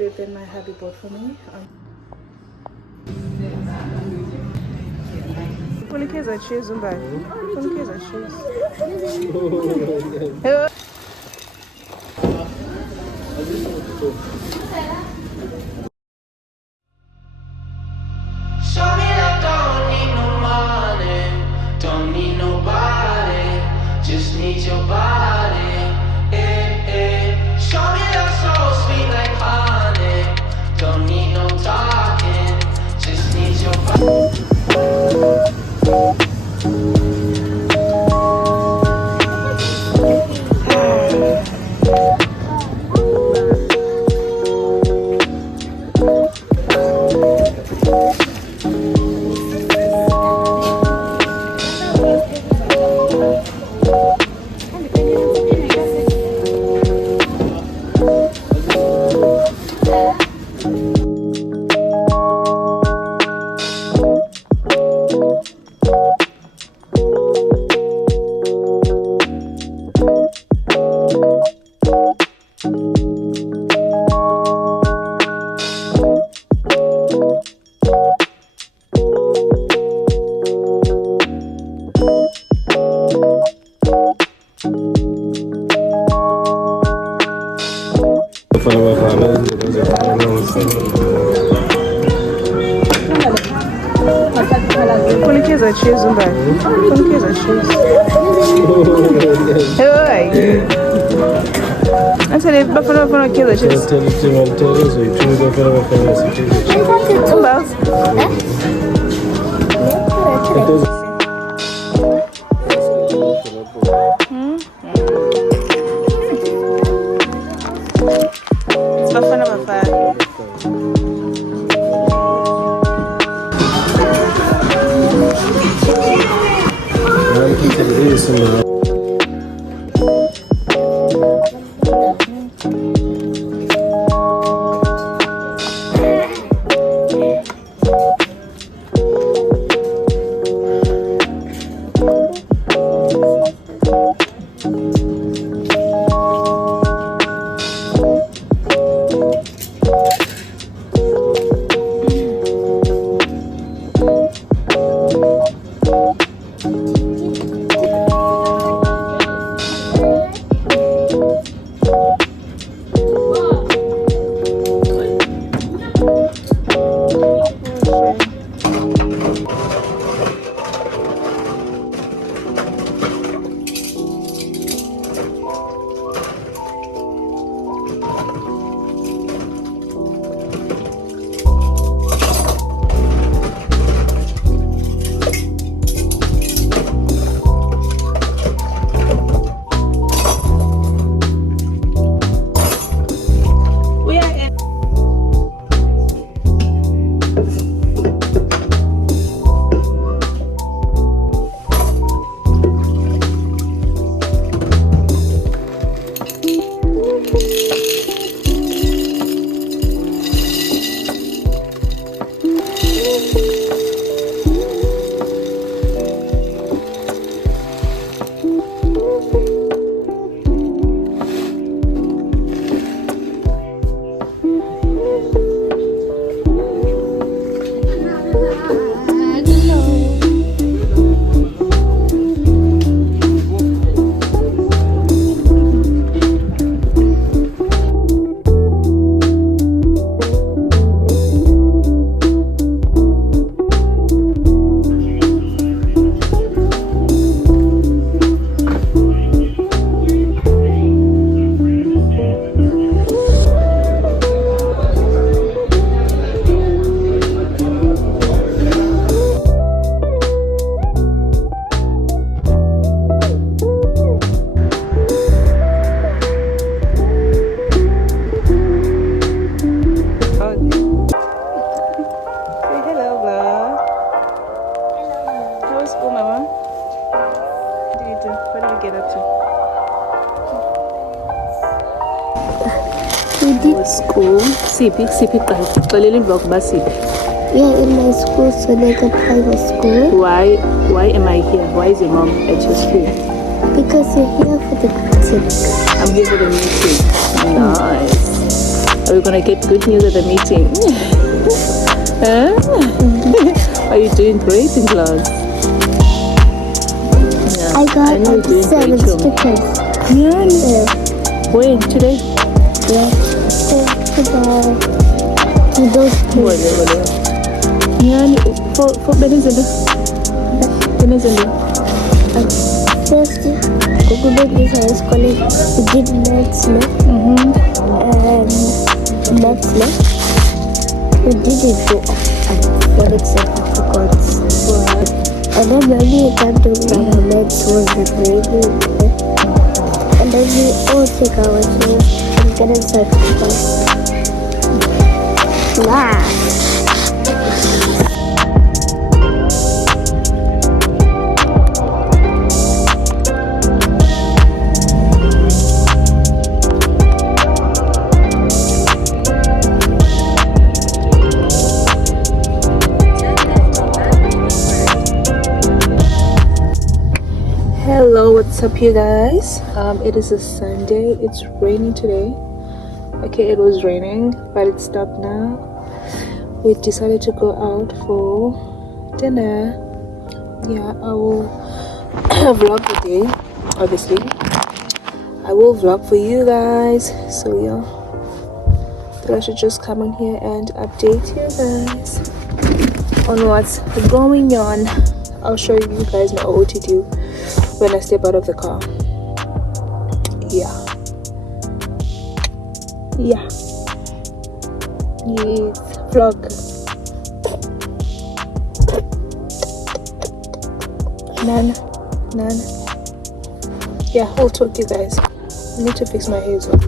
bit in my headboard for me. When the kids are choosing by when the kids are choosing. Quando que é cheese, não vai? Quando que é cheese? Oi. Antes ele vai falar quando que é cheese. School, CP Kalilin Block Basip. Yeah, in my school, so like a private school. Why am I here? Why is your mom at your school? Because you're here for the meeting. I'm here for the meeting. Nice. Are we gonna get good news at the meeting? Huh? Are you doing great in class? Yeah, I got know you're doing 7 great, Chomi. stickers. Yeah. When? Today? Yeah. To those Wale, things. wale. Yani, for Benizenda. First, Google this high school. We did maths, no? Maths, no? We did it to phonics and Afrikaans. And then maybe it came to our maths was very good. And then we all take our chance and get inside the class. Nah. Hello, what's up you guys? It is a Sunday. It's raining today. Okay, it was raining, but it stopped now. We decided to go out for dinner. Yeah, I will vlog the day, obviously. I will vlog for you guys. So yeah, but I should just come on here and update you guys on what's going on. I'll show you guys my OOTD when I step out of the car. Yeah. Yes, vlog. Nana. Yeah, I'll talk to you guys. I need to fix my hair as well.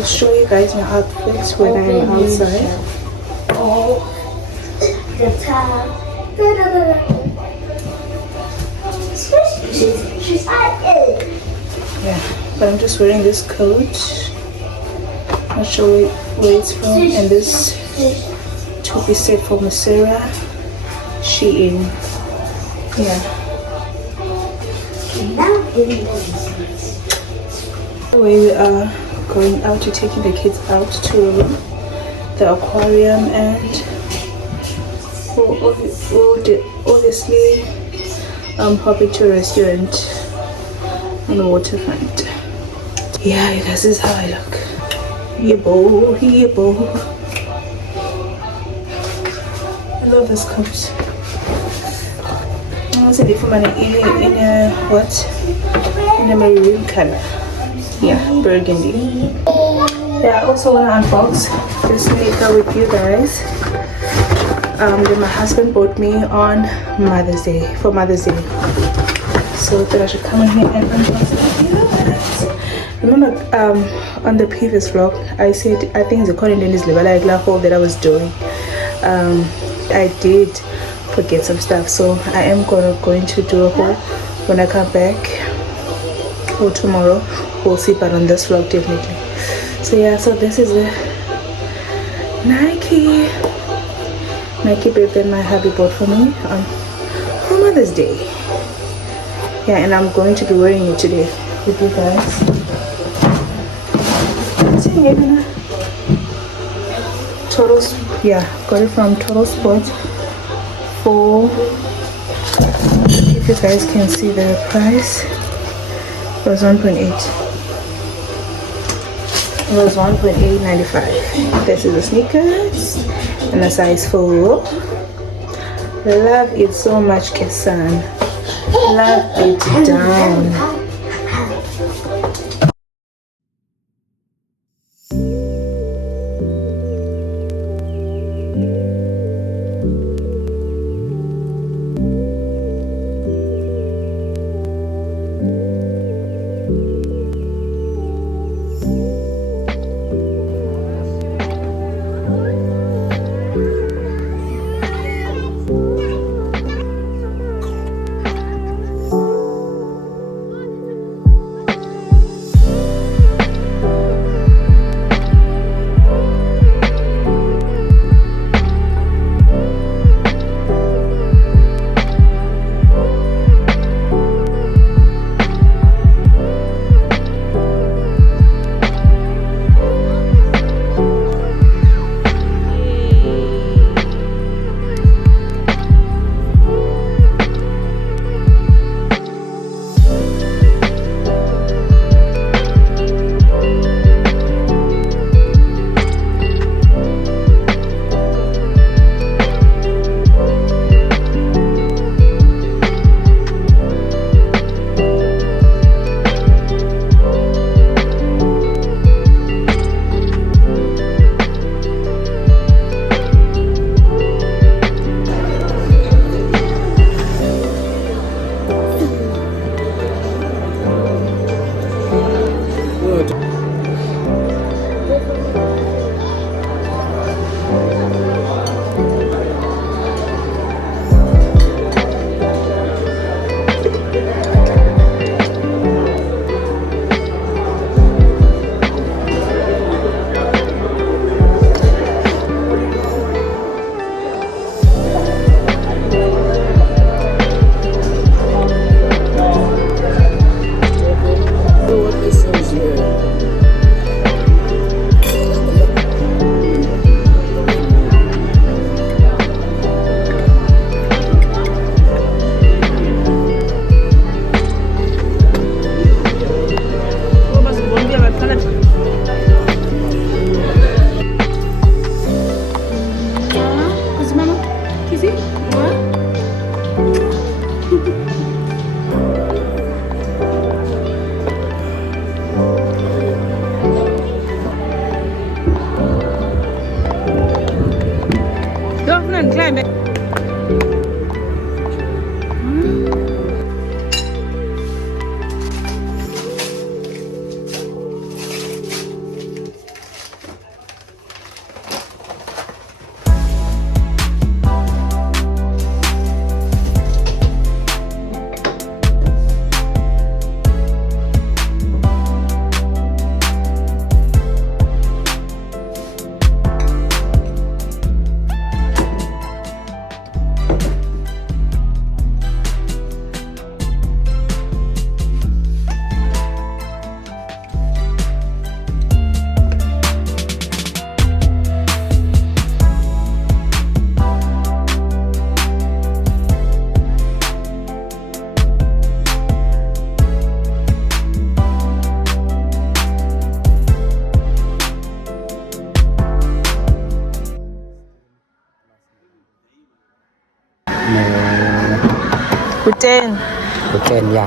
I'll show you guys my outfits when I'm outside. The top. Yeah, but I'm just wearing this coat. Not sure where it's from, and this two-piece set from Sarah Shein. Yeah. We are going out to taking the kids out to the aquarium, and obviously I'm hopping to a restaurant on the waterfront. Yeah, you guys, this is how I look. Yebo, yebo. I love this coat. I was in a what? In a maroon color. Yeah, burgundy. Yeah, I also want to unbox this maker with you guys. That my husband bought me on Mother's Day, for Mother's Day. So that I should come in here and unbox it with you guys. Remember, on the previous vlog, I said I think it's a Colin like haul that I was doing. I did forget some stuff, so I am going to do a haul when I come back, or tomorrow. We'll see, but on this vlog definitely. So yeah, so this is the Nike bib that my hubby bought for me for Mother's Day. Yeah, and I'm going to be wearing it today with you guys. Got it from Total Sports for, if you guys can see the price, it was 1.8. It was 1.895. This is the sneakers and a size 4. Love it so much, Kessan. Love it down. U10. U10 ya.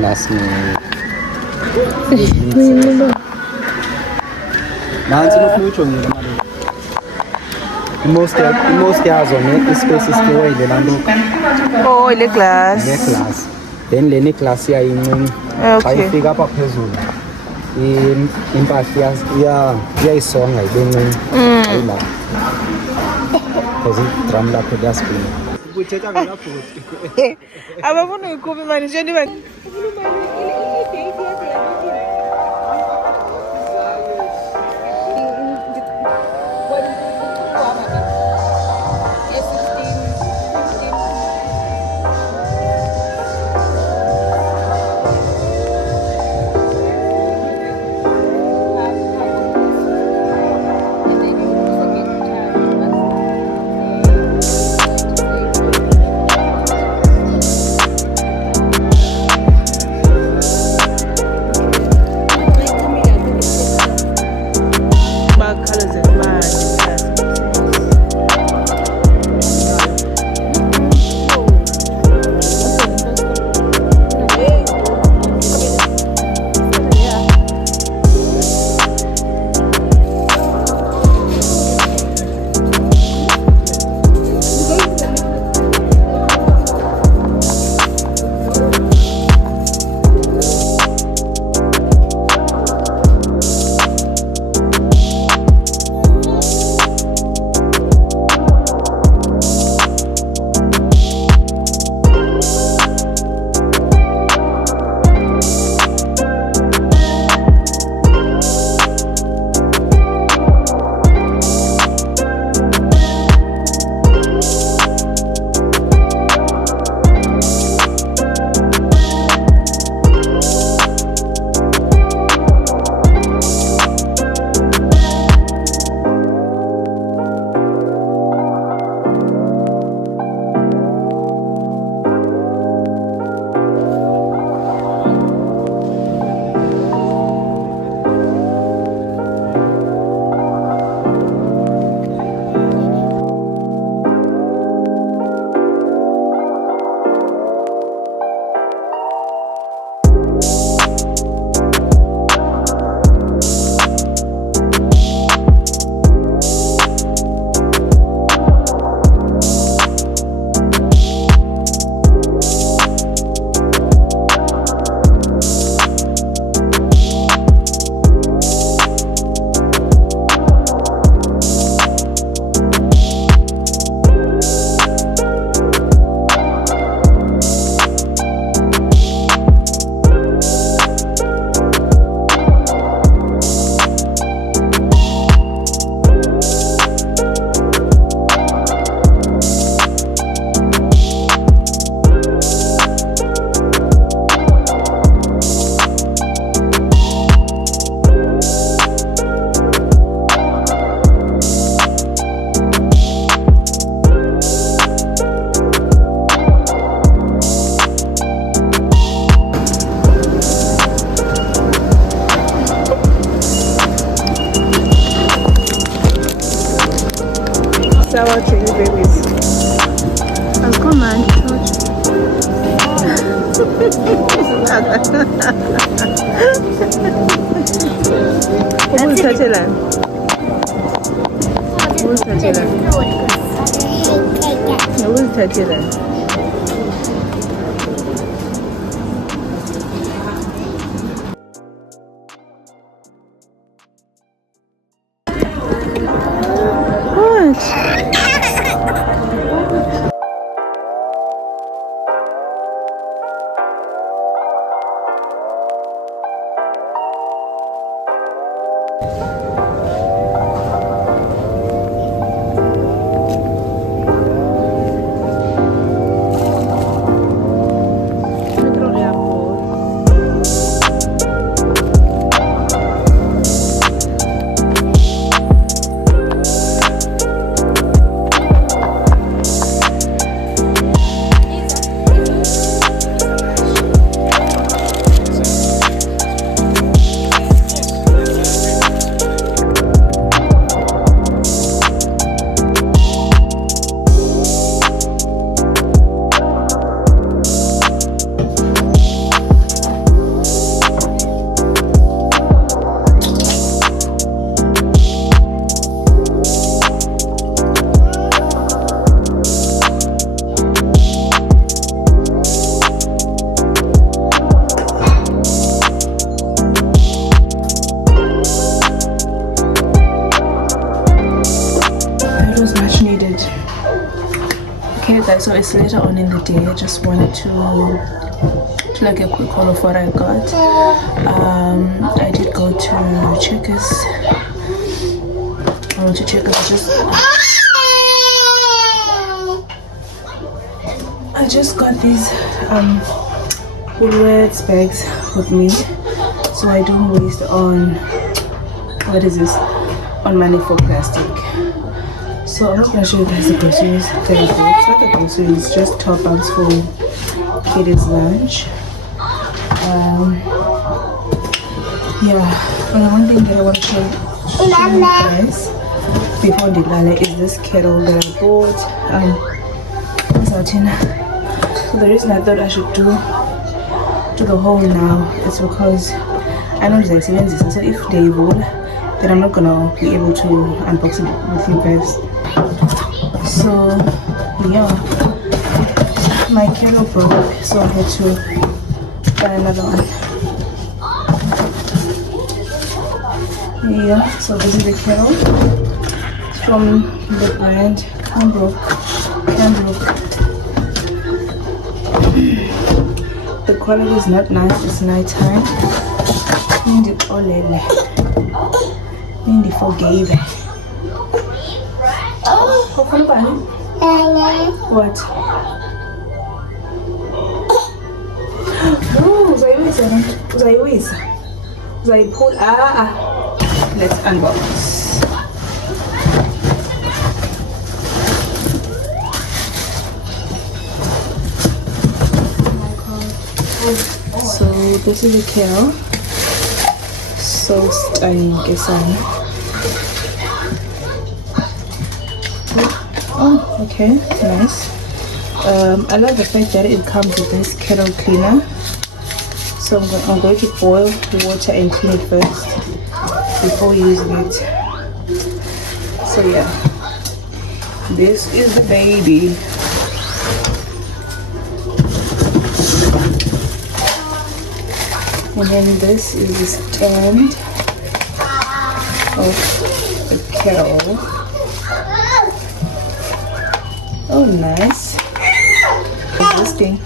Nasi. Nansi lofutsho nje manje. Most yazo ne-space isikiwele la nto. Oh, ile glass. Ne-glass. Then leni glass iyayincinci. Xa ifika apha phezulu impahla iyayisonga ibe ncinci. Ayila. Because idrum lakho liyasipina. Ubuthetha ngalapho. Abafuna uyikhupha imali nje ndiba sour chili babies. Oh, come on. Ubuzithathela. Ubuzithathela. guys, so it's later on in the day. I just wanted to like a quick haul of what I got. I did go to Checkers. I went to Checkers. I just got these Woolworths bags with me, so I don't waste on on money for plastic. So I'm just gonna show you guys the groceries that I bought. It's not the groceries, just top ups for Katie's lunch. Yeah, and the one thing that I want to show you guys before the gala is this kettle that I bought. So the reason I thought I should do the haul now is because I know there's expenses, so if they roll, then I'm not gonna be able to unbox it with you guys. So yeah, my kettle broke, so I had to buy another one. Yeah, so this is the kettle. It's from the brand Headboard. The quality is not nice. It's nighttime. Mindy forgave. What? Let's unbox. So this is a kettle. So stunning, oh, okay, nice. I love the fact that it comes with this kettle cleaner. So I'm going to boil the water and clean it first before using it. So yeah, this is the baby. And then this is the stand of the kettle. Oh, nice. There's this thing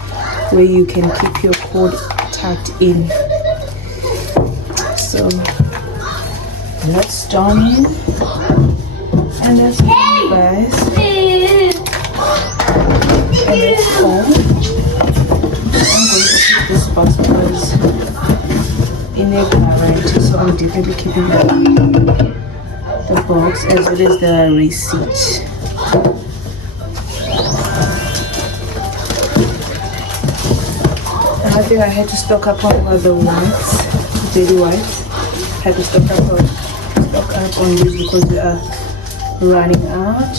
where you can keep your cord tucked in. So let's stunning. And that's it, guys. And that's all. I'm going to keep this box because in a variety, so I'm definitely keeping the box as well as the receipt. I think I had to stock up on the wipes, daily wipes. I had to stock up on these because they are running out.